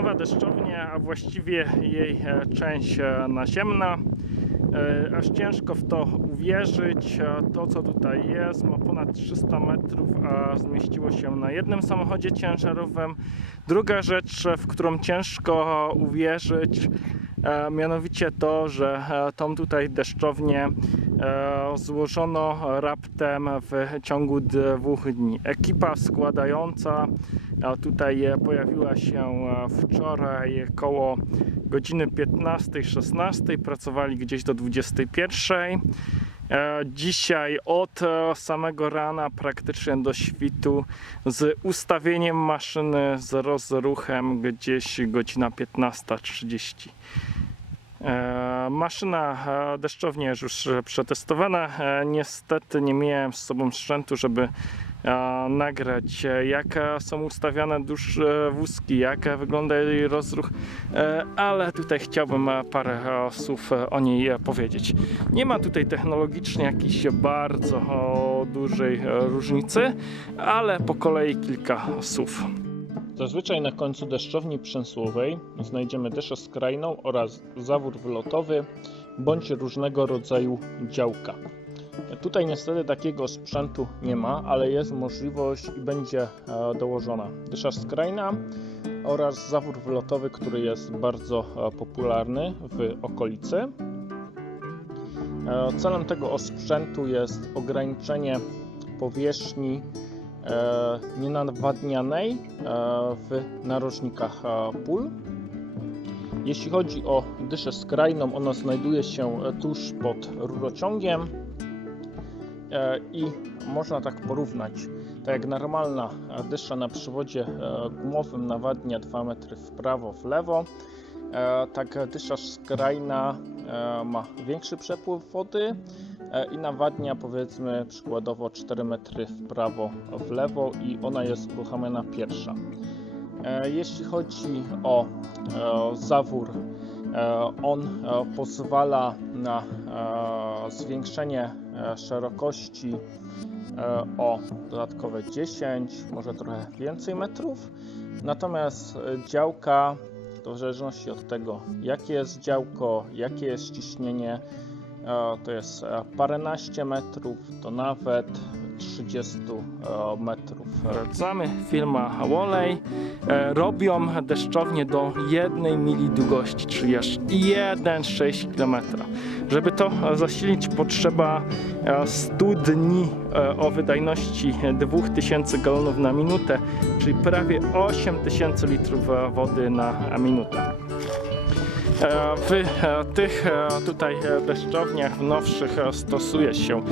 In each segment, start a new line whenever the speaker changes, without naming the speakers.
Nowa deszczownia, a właściwie jej e, część e, naziemna. E, Aż ciężko w to uwierzyć. To, co tutaj jest, ma ponad 300 metrów, a zmieściło się na jednym samochodzie ciężarowym. Druga rzecz, w którą ciężko uwierzyć, mianowicie to, że tą tutaj deszczownię złożono raptem w ciągu dwóch dni. Ekipa składająca a tutaj e, pojawiła się e, wczoraj koło godziny 15-16, pracowali gdzieś do 21. E, Dzisiaj od samego rana praktycznie do świtu z ustawieniem maszyny, z rozruchem gdzieś godzina 15.30. E, Maszyna e, deszczownia jest już przetestowana. Niestety nie miałem z sobą sprzętu, żeby nagrać e, jak są ustawiane duże wózki, jak wygląda jej rozruch, e, ale tutaj chciałbym e, parę słów o niej powiedzieć. Nie ma tutaj technologicznie jakiejś bardzo dużej różnicy, ale po kolei kilka słów. Zazwyczaj na końcu deszczowni przemysłowej znajdziemy deszę skrajną oraz zawór wylotowy bądź różnego rodzaju działka. Tutaj niestety takiego sprzętu nie ma, ale jest możliwość i będzie e, dołożona dysza skrajna oraz zawór wylotowy, który jest bardzo e, popularny w okolicy. E, Celem tego sprzętu jest ograniczenie powierzchni nienawadnianej w narożnikach pól. Jeśli chodzi o dyszę skrajną, ona znajduje się tuż pod rurociągiem i można tak porównać. Tak jak normalna e, dysza na przewodzie e, gumowym nawadnia 2 metry w prawo, w lewo, e, tak dysza skrajna e, ma większy przepływ wody e, i nawadnia powiedzmy przykładowo 4 metry w prawo, w lewo i ona jest uruchamiana pierwsza. E, Jeśli chodzi o e, zawór, e, on e, pozwala na e, zwiększenie e, szerokości e, o dodatkowe 10, może trochę więcej metrów. Natomiast e, działka, to w zależności od tego, jakie jest działko, jakie jest ciśnienie, e, to jest e, paręnaście metrów, to nawet 30 e, metrów. Wracamy, firma Wolej e, robią deszczownie do jednej mili długości, czyli aż 1,6 km. Żeby to zasilić potrzeba e, 100 dni e, o wydajności 2000 galonów na minutę, czyli prawie 8000 litrów wody na minutę. E, W e, tych e, tutaj deszczowniach nowszych stosuje się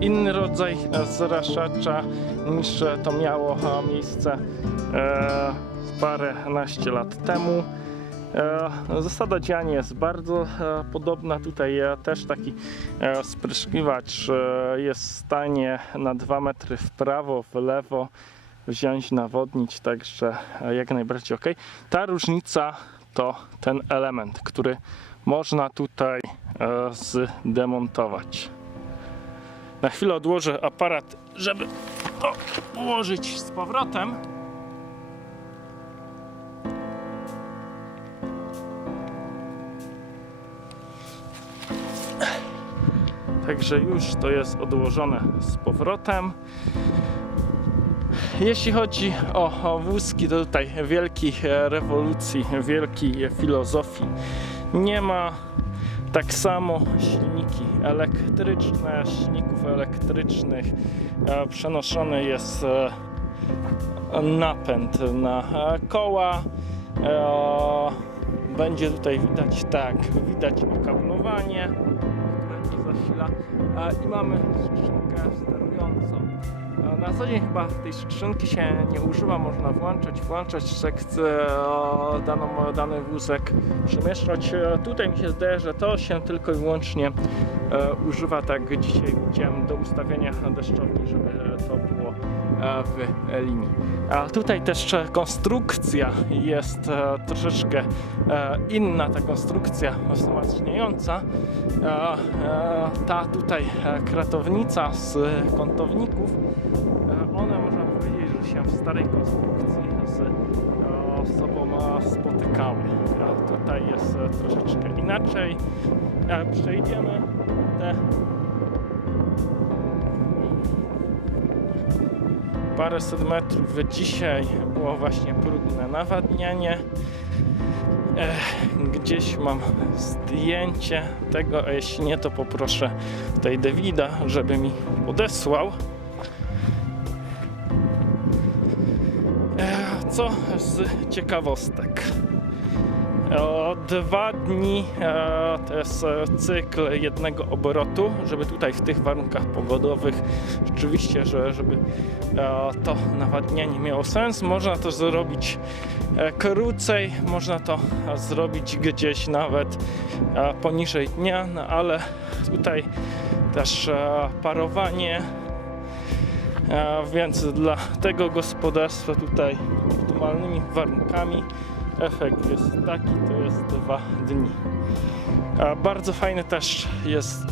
inny rodzaj zraszacza niż to miało miejsce paręnaście lat temu. Zasada działania jest bardzo podobna. Tutaj też taki spryszkiwacz jest w stanie na 2 metry w prawo, w lewo wziąć, nawodnić, także jak najbardziej ok. Ta różnica to ten element, który można tutaj e, zdemontować. Na chwilę odłożę aparat, żeby to ułożyć z powrotem. Także już to jest odłożone z powrotem. Jeśli chodzi o, o wózki, to tutaj wielkiej rewolucji, wielkiej filozofii nie ma. Tak samo silniki elektryczne, silników elektrycznych przenoszony jest e, napęd na e, koła. E, Będzie tutaj widać tak, widać okablowanie, które to zasila i mamy skrzynkę sterującą. E, Na co dzień chyba tej skrzynki się nie używa, można włączać, włączać e, daną, dany wózek przemieszczać. E, Tutaj mi się zdaje, że to się tylko i wyłącznie e, używa, tak dzisiaj widziałem, do ustawienia deszczowni, żeby to było e, w linii. A tutaj też e, konstrukcja jest e, troszeczkę e, inna, ta konstrukcja wzmacniająca. E, e, Ta tutaj e, kratownica z kątowników, e, one można powiedzieć, że się w starej konstrukcji z e, sobą e, spotykały. troszeczkę inaczej. E, przejdziemy te paręset metrów. Dzisiaj było właśnie próbne nawadnianie. Gdzieś mam zdjęcie tego, a jeśli nie, to poproszę tutaj Davida, żeby mi podesłał. E, Co z ciekawostek? O dwa dni e, to jest e, cykl jednego obrotu, żeby tutaj w tych warunkach pogodowych rzeczywiście, że, żeby e, to nawadnianie miało sens. Można to zrobić e, krócej, można to e, zrobić gdzieś nawet e, poniżej dnia, no ale tutaj też e, parowanie, e, więc dla tego gospodarstwa tutaj optymalnymi warunkami efekt jest taki, to jest dwa dni. A bardzo fajny też jest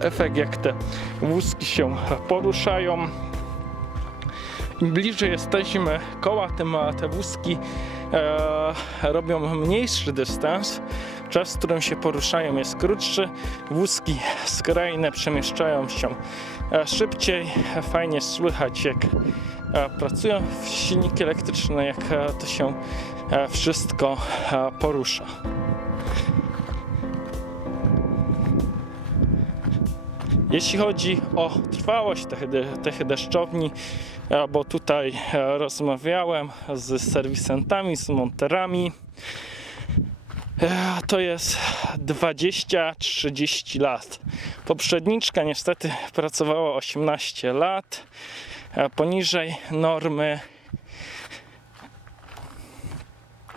efekt, jak te wózki się poruszają. Im bliżej jesteśmy koła, tym te wózki e, robią mniejszy dystans. Czas, w którym się poruszają jest krótszy. Wózki skrajne przemieszczają się e, szybciej. Fajnie słychać jak e, pracują silniki elektryczne, jak e, to się wszystko e, porusza. Jeśli chodzi o trwałość tych, de- tych deszczowni, e, bo tutaj e, rozmawiałem z serwisantami, z monterami, e, to jest 20-30 lat. Poprzedniczka niestety pracowała 18 lat, e, poniżej normy.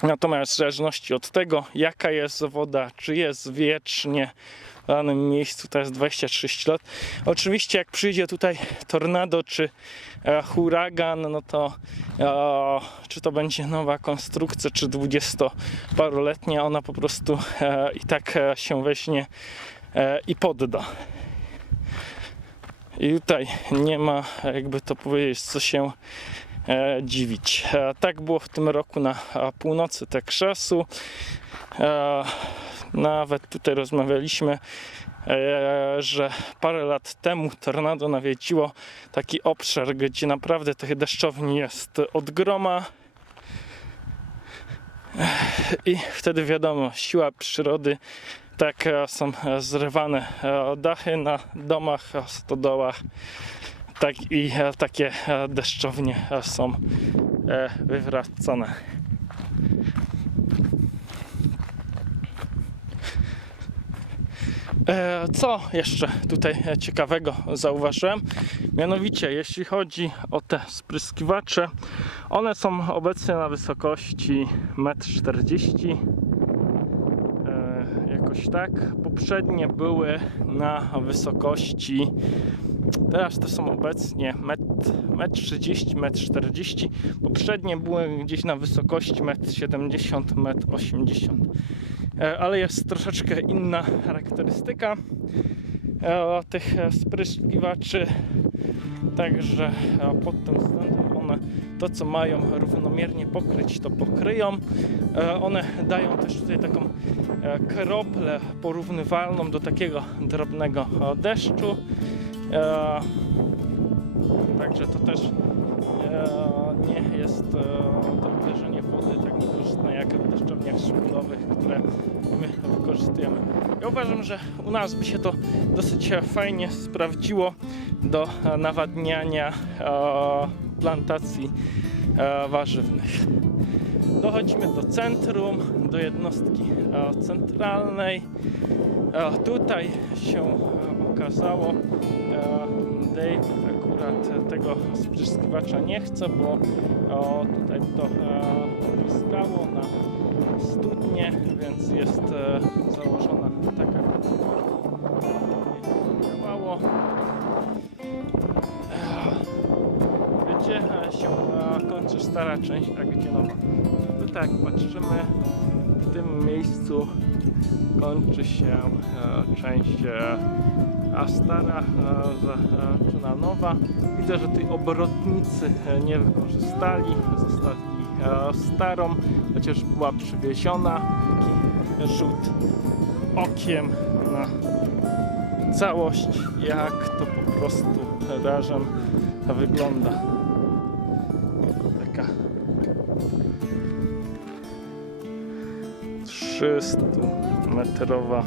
Natomiast w zależności od tego, jaka jest woda, czy jest wiecznie w danym miejscu, to jest 26 lat. Oczywiście, jak przyjdzie tutaj tornado czy e, huragan, no to e, czy to będzie nowa konstrukcja, czy 20-paroletnia, ona po prostu e, i tak e, się weźmie e, i podda. I tutaj nie ma, jakby to powiedzieć, co się dziwić. E, tak było w tym roku na e, północy Teksasu. E, nawet tutaj rozmawialiśmy, e, że parę lat temu tornado nawiedziło taki obszar, gdzie naprawdę tych deszczowni jest od groma. I wtedy wiadomo, siła przyrody, tak e, są e, zrywane e, dachy na domach, e, stodołach, tak i e, takie e, deszczownie e, są wywracane. Co jeszcze tutaj ciekawego zauważyłem? Mianowicie, jeśli chodzi o te spryskiwacze, one są obecnie na wysokości 1,40 m. Jakoś tak. Poprzednie były na wysokości Teraz to są obecnie 1,30 m, 1,40 m. Poprzednie były gdzieś na wysokości 1,70 m, 1,80 m. Ale jest troszeczkę inna charakterystyka e, tych e, spryskiwaczy. Także e, pod tym względem one to, co mają równomiernie pokryć, to pokryją. One dają też tutaj taką kroplę porównywalną do takiego drobnego deszczu. E, także to też e, nie jest e, to uderzenie wody tak niekorzystne jak w deszczowniach szkólowych, które my wykorzystujemy. Ja uważam, że u nas by się to dosyć fajnie sprawdziło do nawadniania e, plantacji e, warzywnych. Dochodzimy do centrum, do jednostki e, centralnej. E, Tutaj się e, okazało, e, David akurat tego spryskiwacza nie chce, bo tutaj to e, opryskało na studnie, więc jest e, założona taka. E, Wiecie, e, się e, kończy stara część, a gdzie nowa. Tutaj jak patrzymy, w tym miejscu kończy się e, część e, a stara, czy na nowa. Widzę, że tej obrotnicy e, nie wykorzystali, zostawili e, starą, chociaż była przywieziona. Taki rzut okiem na całość, jak to po prostu rażem wygląda. Taka 300 metrowa